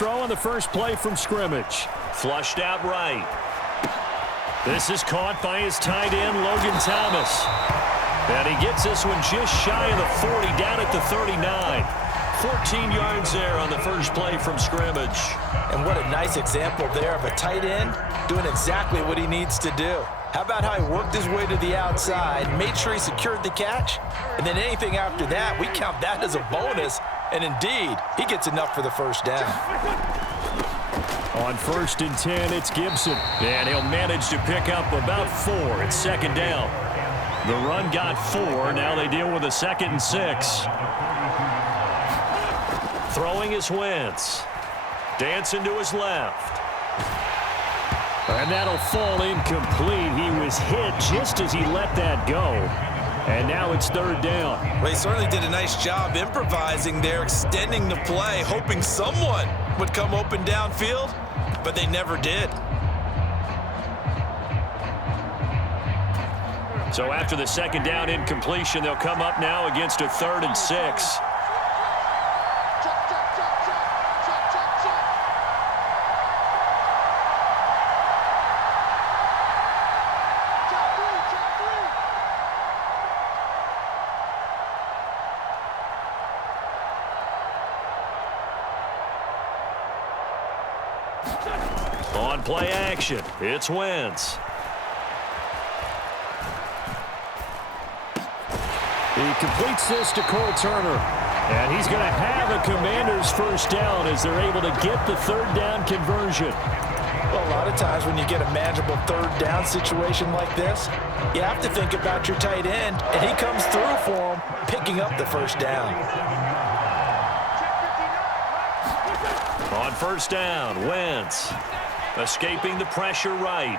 throw on the first play from scrimmage. Flushed out right. This is caught by his tight end, Logan Thomas. And he gets this one just shy of the 40, down at the 39. 14 yards there on the first play from scrimmage. And what a nice example there of a tight end doing exactly what he needs to do. How about how he worked his way to the outside, made sure he secured the catch, and then anything after that, we count that as a bonus. And indeed, he gets enough for the first down. On 1st and 10, it's Gibson. And he'll manage to pick up about 4. It's 2nd down. The run got 4. Now they deal with a 2nd and 6. Throwing is Wentz. Dancing to his left. And that'll fall incomplete. He was hit just as he let that go. And now it's 3rd down. Well, he certainly did a nice job improvising there, extending the play, hoping someone would come open downfield, but they never did. So after the 2nd down incompletion, they'll come up now against a 3rd and 6. On play action, it's Wentz. He completes this to Cole Turner. And he's going to have a Commanders first down as they're able to get the 3rd down conversion. Well, a lot of times when you get a manageable 3rd down situation like this, you have to think about your tight end, and he comes through for him, picking up the first down. On 1st down, Wentz escaping the pressure right.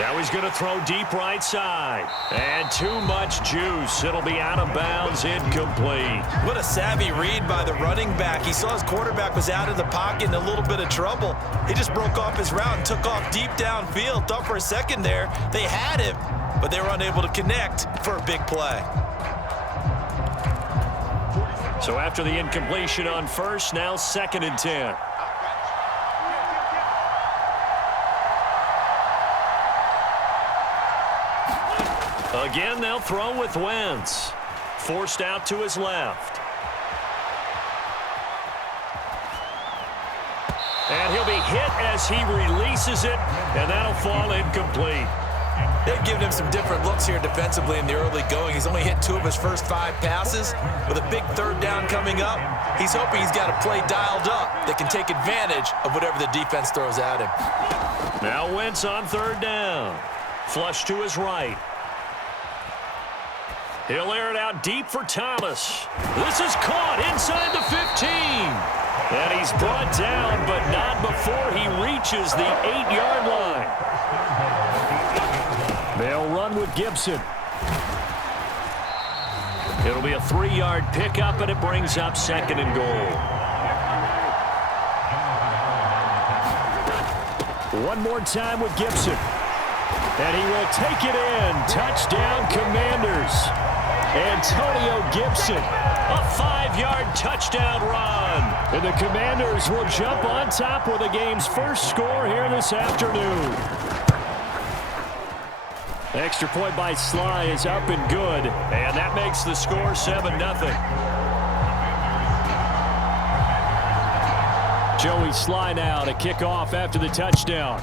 Now he's going to throw deep right side. And too much juice. It'll be out of bounds, incomplete. What a savvy read by the running back. He saw his quarterback was out of the pocket in a little bit of trouble. He just broke off his route and took off deep downfield. Thought for a second there they had him, but they were unable to connect for a big play. So after the incompletion on 1st, now 2nd and 10. Again, they'll throw with Wentz. Forced out to his left. And he'll be hit as he releases it, and that'll fall incomplete. They've given him some different looks here defensively in the early going. He's only hit 2 of his first 5 passes. With a big 3rd down coming up, he's hoping he's got a play dialed up that can take advantage of whatever the defense throws at him. Now Wentz on 3rd down. Flush to his right. He'll air it out deep for Thomas. This is caught inside the 15. And he's brought down, but not before he reaches the 8-yard line. They'll run with Gibson. It'll be a 3-yard pickup, and it brings up 2nd and goal. One more time with Gibson. And he will take it in. Touchdown, Commanders. Antonio Gibson, a 5-yard touchdown run. And the Commanders will jump on top with the game's first score here this afternoon. Extra point by Sly is up and good, and that makes the score 7-0. Joey Sly now to kick off after the touchdown.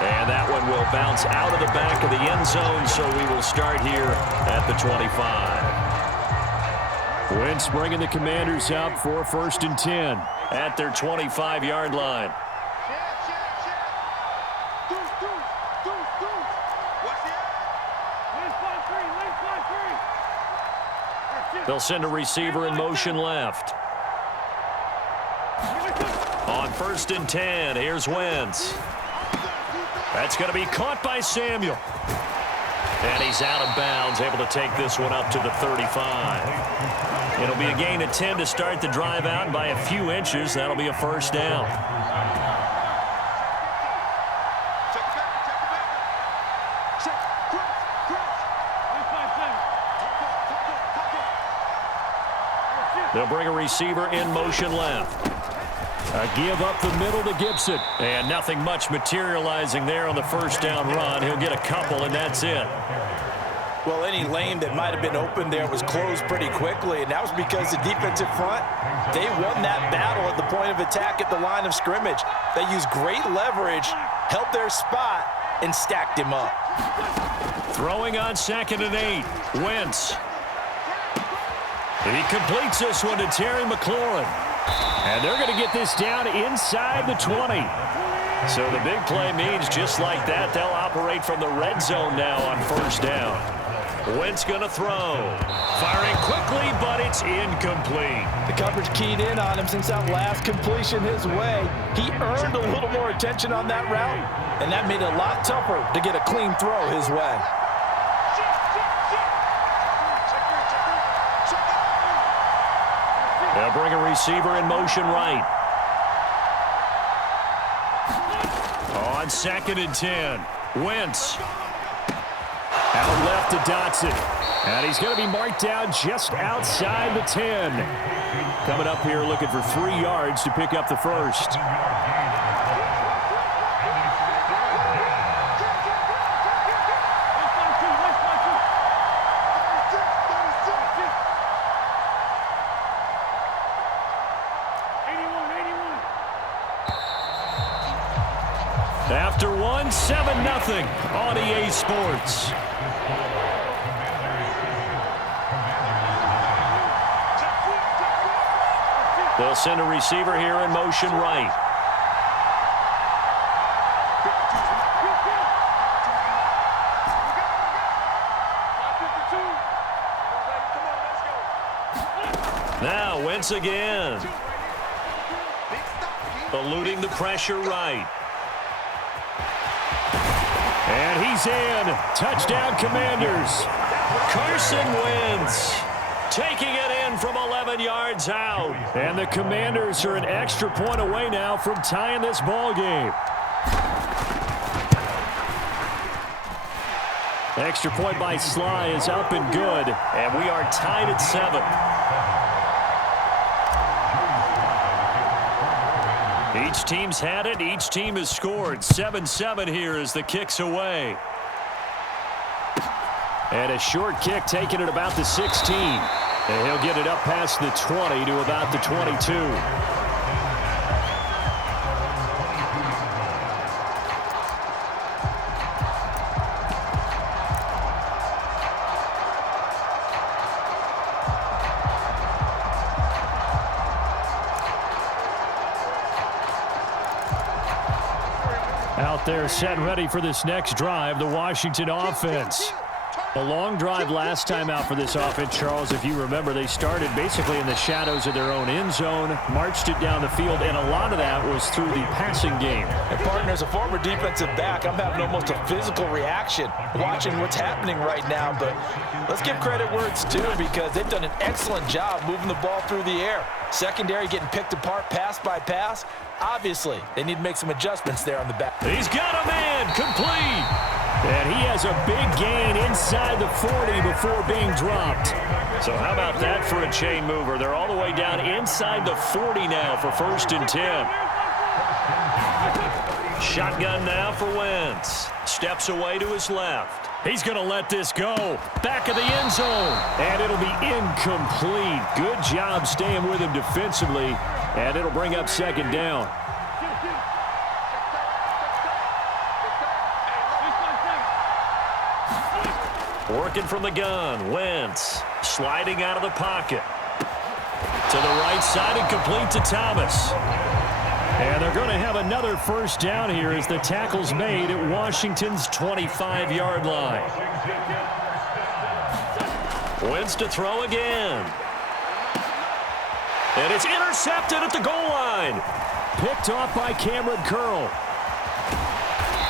And that one will bounce out of the back of the end zone, so we will start here at the 25. Wentz bringing the Commanders up for 1st and 10 at their 25-yard line. They'll send a receiver in motion left. On 1st and 10, here's Wentz. That's going to be caught by Samuel. And he's out of bounds, able to take this one up to the 35. It'll be a gain of 10 to start the drive out, and by a few inches, that'll be a first down. They'll bring a receiver in motion left. A give up the middle to Gibson. And nothing much materializing there on the first down run. He'll get a couple, and that's it. Well, any lane that might have been open there was closed pretty quickly, and that was because the defensive front, they won that battle at the point of attack at the line of scrimmage. They used great leverage, held their spot, and stacked him up. Throwing on 2nd and 8. Wentz. He completes this one to Terry McLaurin. And they're going to get this down inside the 20. So the big play means just like that, they'll operate from the red zone now on first down. Wentz going to throw. Firing quickly, but it's incomplete. The coverage keyed in on him since that last completion his way. He earned a little more attention on that route, and that made it a lot tougher to get a clean throw his way. They'll bring a receiver in motion right. On 2nd and 10. Wentz. Out left to Dotson. And he's going to be marked down just outside the 10. Coming up here looking for 3 yards to pick up the first. After one, 7-0 on EA Sports. They'll send a receiver here in motion right. Now Wentz again. Eluding the pressure right. And he's in. Touchdown, Commanders. Carson Wentz taking it in from 11 yards out. And the Commanders are an extra point away now from tying this ball game. Extra point by Sly is up and good. And we are tied at 7. Each team's had it. Each team has scored. 7-7 here as the kick's away. And a short kick taken at about the 16. And he'll get it up past the 20 to about the 22. Out there set ready for this next drive, the Washington offense. A long drive last time out for this offense, Charles. If you remember, they started basically in the shadows of their own end zone, marched it down the field, and a lot of that was through the passing game. And partner, as a former defensive back, I'm having almost a physical reaction watching what's happening right now. But let's give credit where it's due because they've done an excellent job moving the ball through the air. Secondary getting picked apart pass by pass. Obviously, they need to make some adjustments there on the back. He's got a man, complete. And he has a big gain inside the 40 before being dropped. So how about that for a chain mover? They're all the way down inside the 40 now for 1st and 10. Shotgun now for Wentz. Steps away to his left. He's going to let this go. Back of the end zone. And it'll be incomplete. Good job staying with him defensively. And it'll bring up 2nd down. Working from the gun, Wentz sliding out of the pocket. To the right side and complete to Thomas. And they're going to have another first down here as the tackle's made at Washington's 25-yard line. Wentz to throw again. And it's intercepted at the goal line. Picked off by Cameron Curl.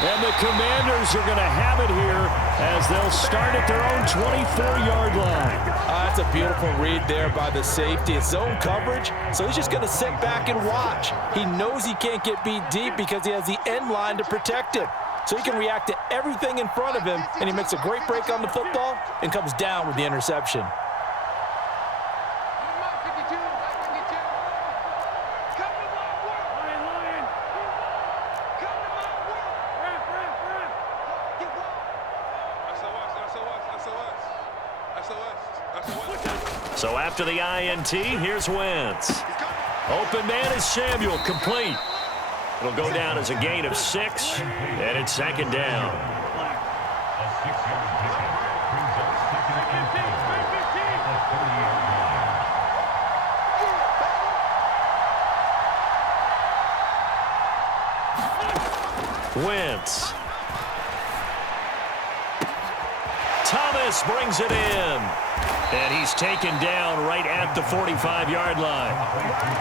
And the Commanders are going to have it here as they'll start at their own 24-yard line. That's a beautiful read there by the safety. It's zone coverage, so he's just going to sit back and watch. He knows he can't get beat deep because he has the end line to protect him. So he can react to everything in front of him, and he makes a great break on the football and comes down with the interception. So after the INT, here's Wentz. Open man is Samuel, complete. It'll go down as a gain of 6, and it's second down. Wentz. Thomas brings it in. And he's taken down right at the 45-yard line.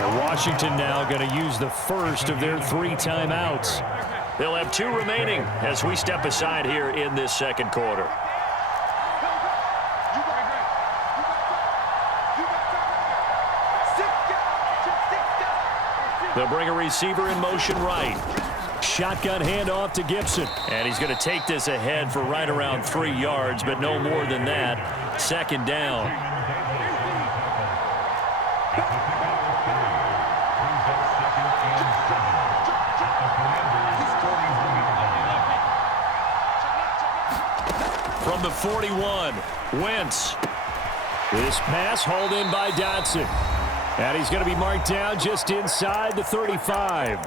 And Washington now going to use the first of their 3 timeouts. They'll have 2 remaining as we step aside here in this second quarter. They'll bring a receiver in motion right. Shotgun handoff to Gibson. And he's going to take this ahead for right around 3 yards, but no more than that. Second down. From the 41, Wentz. This pass hauled in by Dotson. And he's going to be marked down just inside the 35.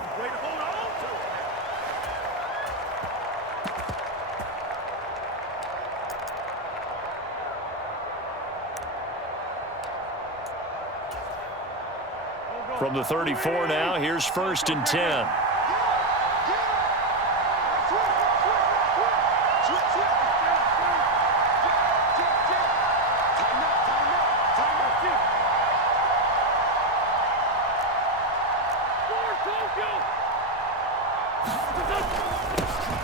From the 34 now, here's 1st and 10.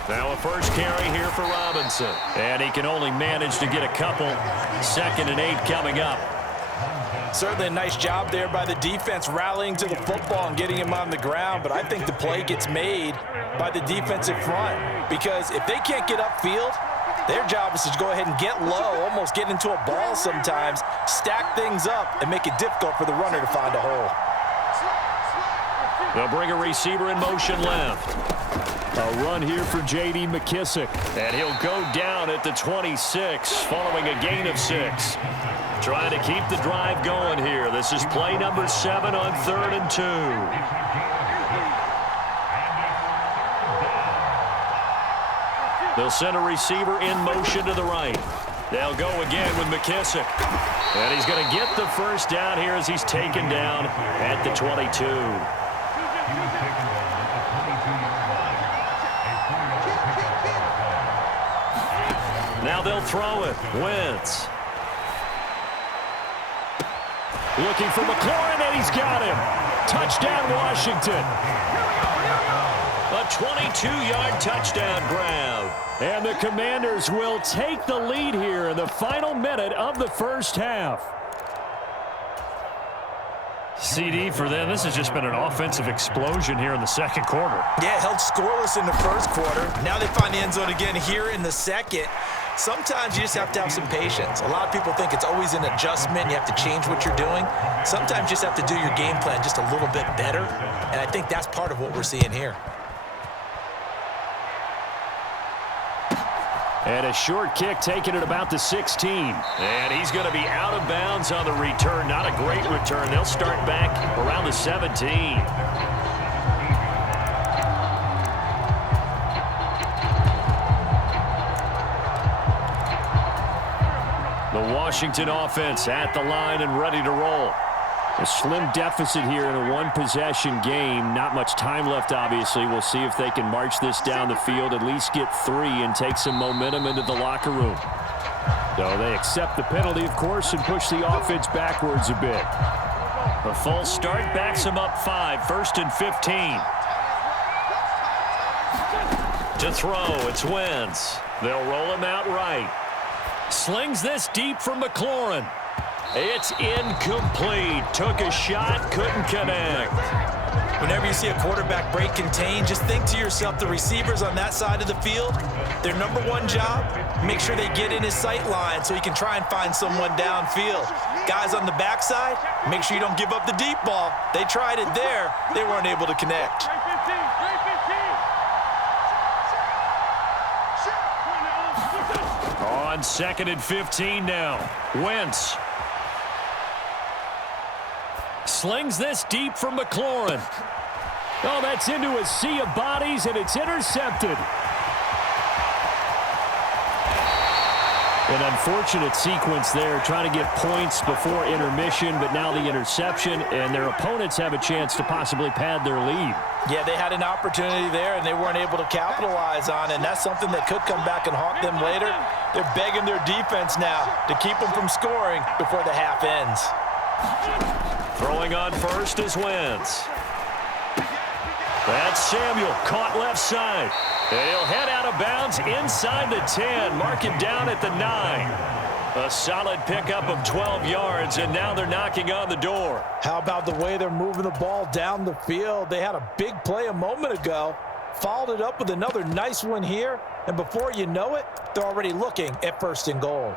Now a first carry here for Robinson. And he can only manage to get a couple. 2nd and 8 coming up. Certainly a nice job there by the defense rallying to the football and getting him on the ground, but I think the play gets made by the defensive front because if they can't get upfield, their job is to go ahead and get low, almost get into a ball sometimes, stack things up, and make it difficult for the runner to find a hole. They'll bring a receiver in motion left. A run here for J.D. McKissick. And he'll go down at the 26 following a gain of 6. Trying to keep the drive going here. This is play number 7 on 3rd and 2. They'll send a receiver in motion to the right. They'll go again with McKissick. And he's going to get the first down here as he's taken down at the 22. Now they'll throw it. Wentz. Looking for McLaurin, and he's got him. Touchdown, Washington. A 22-yard touchdown grab. And the Commanders will take the lead here in the final minute of the first half. CD for them. This has just been an offensive explosion here in the second quarter. Yeah, held scoreless in the first quarter. Now they find the end zone again here in the second. Sometimes you just have to have some patience. A lot of people think it's always an adjustment. You have to change what you're doing. Sometimes you just have to do your game plan just a little bit better. And I think that's part of what we're seeing here. And a short kick taken at about the 16. And he's going to be out of bounds on the return. Not a great return. They'll start back around the 17. The Washington offense at the line and ready to roll. A slim deficit here in a one-possession game. Not much time left, obviously. We'll see if they can march this down the field, at least get 3 and take some momentum into the locker room. So they accept the penalty, of course, and push the offense backwards a bit. A false start backs him up 5. 1st and 15. To throw, it's Wentz. They'll roll him out right. Slings this deep for McLaurin. It's incomplete. Took a shot, couldn't connect. Whenever you see a quarterback break contain, just think to yourself, the receivers on that side of the field, their number one job, make sure they get in his sight line so he can try and find someone downfield. Guys on the backside, make sure you don't give up the deep ball. They tried it there. They weren't able to connect. On 2nd and 15 now. Wentz. Slings this deep from McLaurin. Oh, that's into a sea of bodies, and it's intercepted. An unfortunate sequence there, trying to get points before intermission, but now the interception, and their opponents have a chance to possibly pad their lead. Yeah, they had an opportunity there, and they weren't able to capitalize on it, and that's something that could come back and haunt them later. They're begging their defense now to keep them from scoring before the half ends. Throwing on first is Wentz. That's Samuel, caught left side. And he'll head out of bounds inside the 10, mark it down at the 9. A solid pickup of 12 yards, and now they're knocking on the door. How about the way they're moving the ball down the field? They had a big play a moment ago, followed it up with another nice one here, and before you know it, they're already looking at 1st and goal.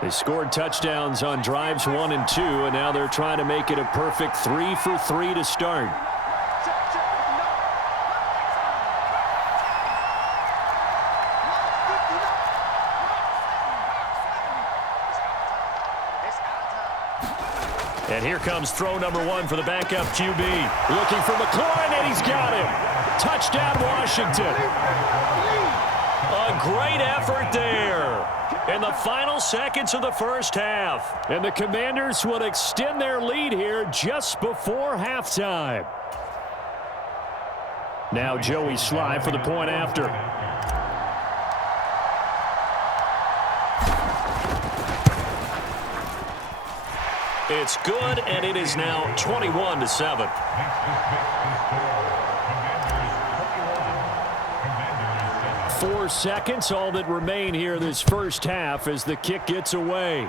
They scored touchdowns on drives 1 and 2, and now they're trying to make it a perfect 3 for 3 to start. And here comes throw number 1 for the backup QB. Looking for McLaurin, and he's got him. Touchdown, Washington. A great effort there in the final seconds of the first half. And the Commanders will extend their lead here just before halftime. Now Joey Sly for the point after. It's good, and it is now 21-7. 4 seconds, all that remain here this first half as the kick gets away.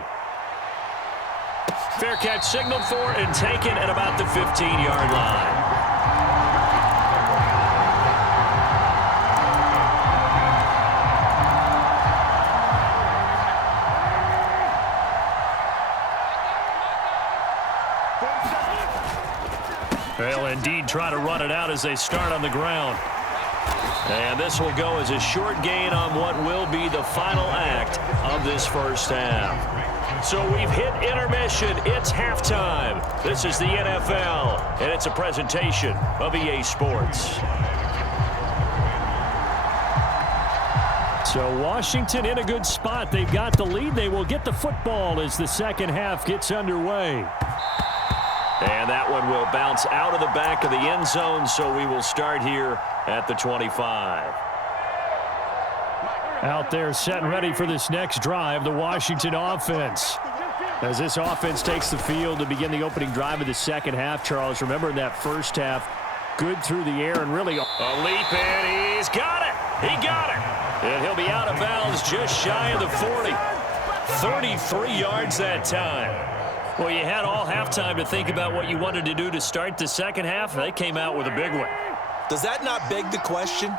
Fair catch signaled for and taken at about the 15-yard line. They'll indeed try to run it out as they start on the ground. And this will go as a short gain on what will be the final act of this first half. So we've hit intermission. It's halftime. This is the NFL, and it's a presentation of EA Sports. So Washington in a good spot. They've got the lead. They will get the football as the second half gets underway. And that one will bounce out of the back of the end zone, so we will start here at the 25. Out there set and ready for this next drive, the Washington offense. As this offense takes the field to begin the opening drive of the second half, Charles, remember in that first half, good through the air and really a leap in. He's got it. He got it. And he'll be out of bounds just shy of the 40. 33 yards that time. Well, you had all halftime to think about what you wanted to do to start the second half. They came out with a big one. Does that not beg the question?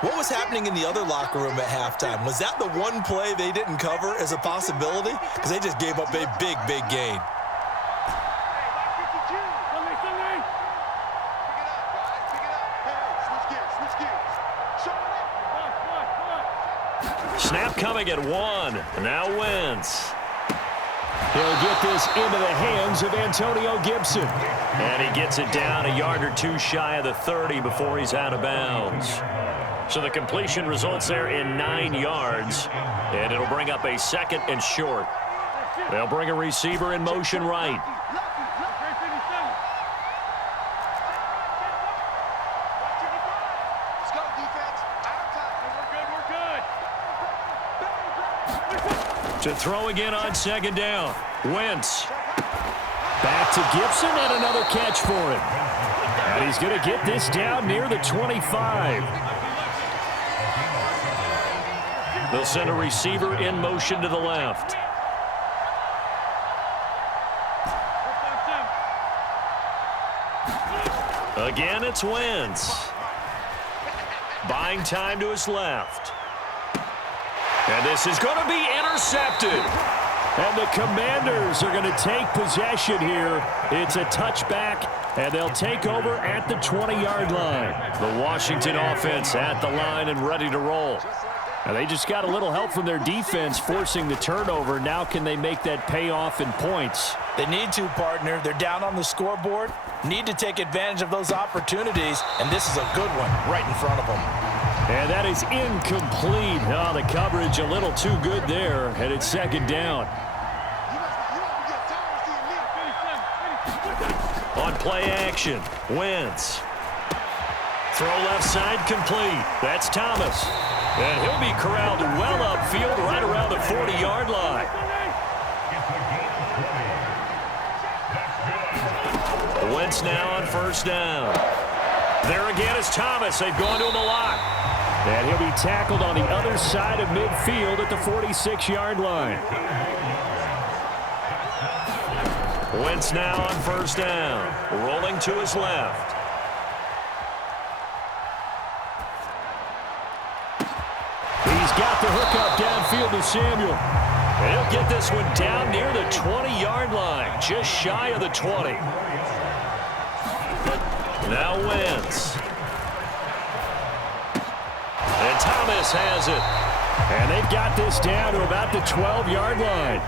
What was happening in the other locker room at halftime? Was that the one play they didn't cover as a possibility? Because they just gave up a big, big gain. Snap coming at 1. Now Wentz. He'll get this into the hands of Antonio Gibson. And he gets it down a yard or two shy of the 30 before he's out of bounds. So the completion results there in 9 yards. And it'll bring up a 2nd and short. They'll bring a receiver in motion right. To throw again on 2nd down. Wentz. Back to Gibson and another catch for him. And he's going to get this down near the 25. They'll send a receiver in motion to the left. Again, it's Wentz. Buying time to his left. And this is going to be intercepted. And the Commanders are going to take possession here. It's a touchback, and they'll take over at the 20-yard line. The Washington offense at the line and ready to roll. Now they just got a little help from their defense forcing the turnover. Now can they make that pay off in points? They need to, partner. They're down on the scoreboard. Need to take advantage of those opportunities, and this is a good one right in front of them. And that is incomplete. Oh, the coverage a little too good there, and it's second down. On play action, Wentz. Throw left side complete. That's Thomas. And he'll be corralled well upfield right around the 40-yard line. Wentz now on first down. There again is Thomas. They've gone to him a lot. And he'll be tackled on the other side of midfield at the 46-yard line. Wentz now on first down. Rolling to his left. He's got the hookup downfield to Samuel. And he'll get this one down near the 20-yard line, just shy of the 20. Now Wentz. And Thomas has it. And they've got this down to about the 12-yard line.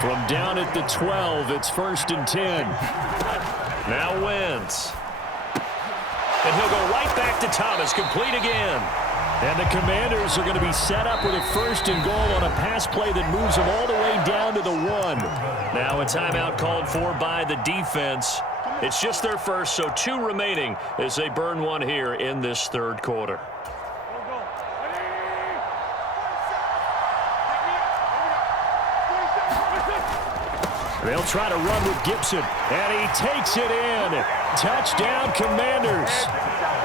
From down at the 12, it's 1st and 10. Now Wentz. And he'll go right back to Thomas, complete again. And the Commanders are going to be set up with a 1st and goal on a pass play that moves them all the way down to the 1. Now a timeout called for by the defense. It's just their first, so 2 remaining as they burn one here in this third quarter. They'll try to run with Gibson, and he takes it in. Touchdown, Commanders.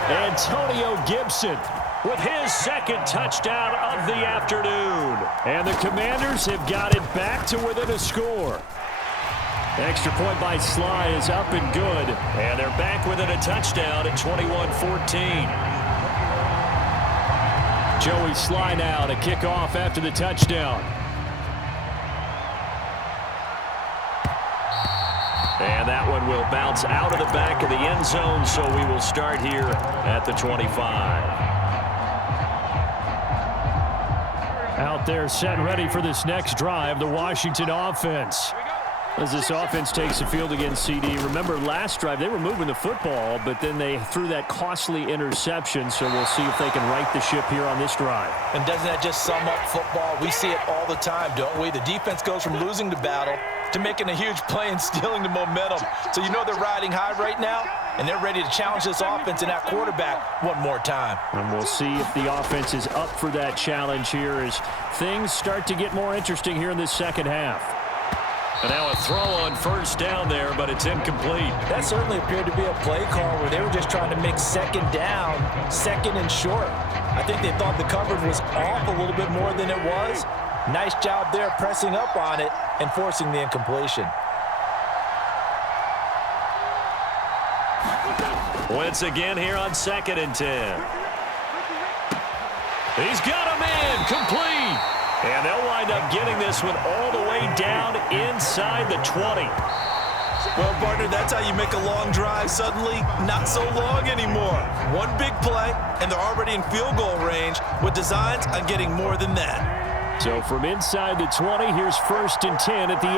Antonio Gibson with his second touchdown of the afternoon. And the Commanders have got it back to within a score. Extra point by Sly is up and good. And they're back within a touchdown at 21-14. Joey Sly now to kick off after the touchdown. And that one will bounce out of the back of the end zone, so we will start here at the 25. Out there set and ready for this next drive, the Washington offense. As this offense takes the field against CD. Remember last drive, they were moving the football, but then they threw that costly interception, so we'll see if they can right the ship here on this drive. And doesn't that just sum up football? We see it all the time, don't we? The defense goes from losing the battle to making a huge play and stealing the momentum. So you know they're riding high right now, and they're ready to challenge this offense and that quarterback one more time. And we'll see if the offense is up for that challenge here as things start to get more interesting here in this second half. And now a throw on first down there, but it's incomplete. That certainly appeared to be a play call where they were just trying to make second down, second and short. I think they thought the coverage was off a little bit more than it was. Nice job there pressing up on it and forcing the incompletion. Wentz again here on 2nd and 10. He's got him in, complete. And they'll wind up getting this one all the way down inside the 20. Well, partner, that's how you make a long drive suddenly not so long anymore. One big play, and they're already in field goal range with designs on getting more than that. So from inside the 20, here's 1st and 10 at the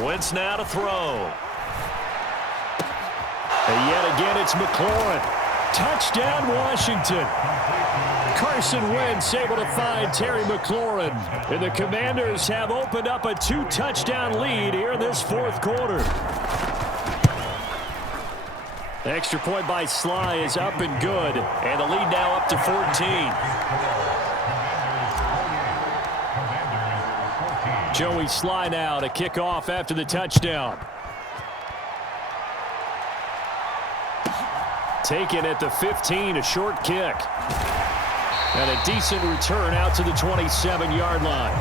18. Wentz now to throw. And yet again, it's McLaurin. Touchdown, Washington. Carson Wentz able to find Terry McLaurin. And the Commanders have opened up a 2-touchdown lead here in this fourth quarter. The extra point by Sly is up and good. And the lead now up to 14. Joey Sly now to kick off after the touchdown. Taken at the 15, a short kick. And a decent return out to the 27-yard line.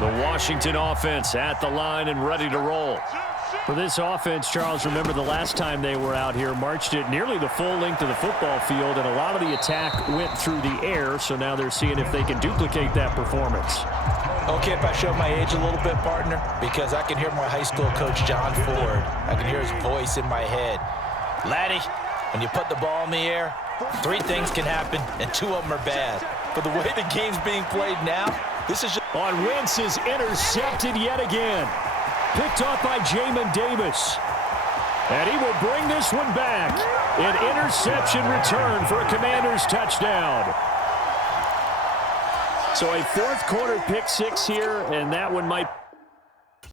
The Washington offense at the line and ready to roll. For this offense, Charles, remember the last time they were out here, marched it nearly the full length of the football field, and a lot of the attack went through the air, so now they're seeing if they can duplicate that performance. Okay, if I show my age a little bit, partner, because I can hear my high school coach, John Ford. I can hear his voice in my head. Laddie, when you put the ball in the air, 3 things can happen, and 2 of them are bad. But the way the game's being played now, this is just... On Wentz is intercepted yet again. Picked off by Jamin Davis. And he will bring this one back. An interception return for a Commanders touchdown. So a fourth quarter pick 6 here, and that one might...